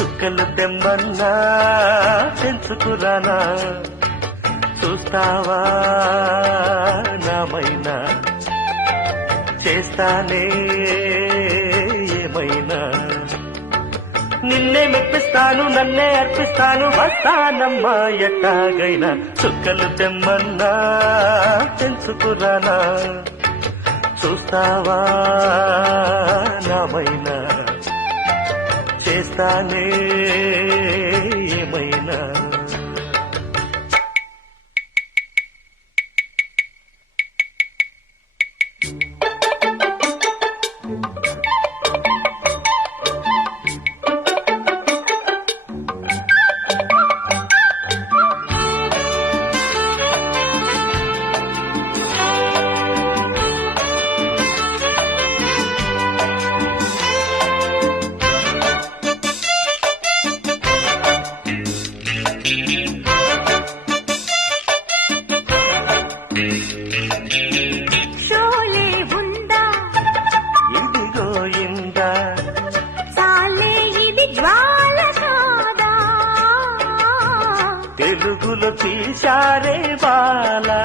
చుక్కలు తెమ్మన్నా తెంచుకురానా చూస్తావా నామైనా చేస్తానే ఏమైనా నిన్నే మెప్పిస్తాను నన్నే అర్పిస్తాను వస్తానమ్మా ఎట్టాగైనా చుక్కలు తెమ్మన్నా తెంచుకురానా చూస్తావా నామైనా చేస్తానే ఏమైనా షోలే ఉందా ఇదిగో ఇందా చాలే ఇది జ్వాల కాదా తెలుగులో తీశారే బాలా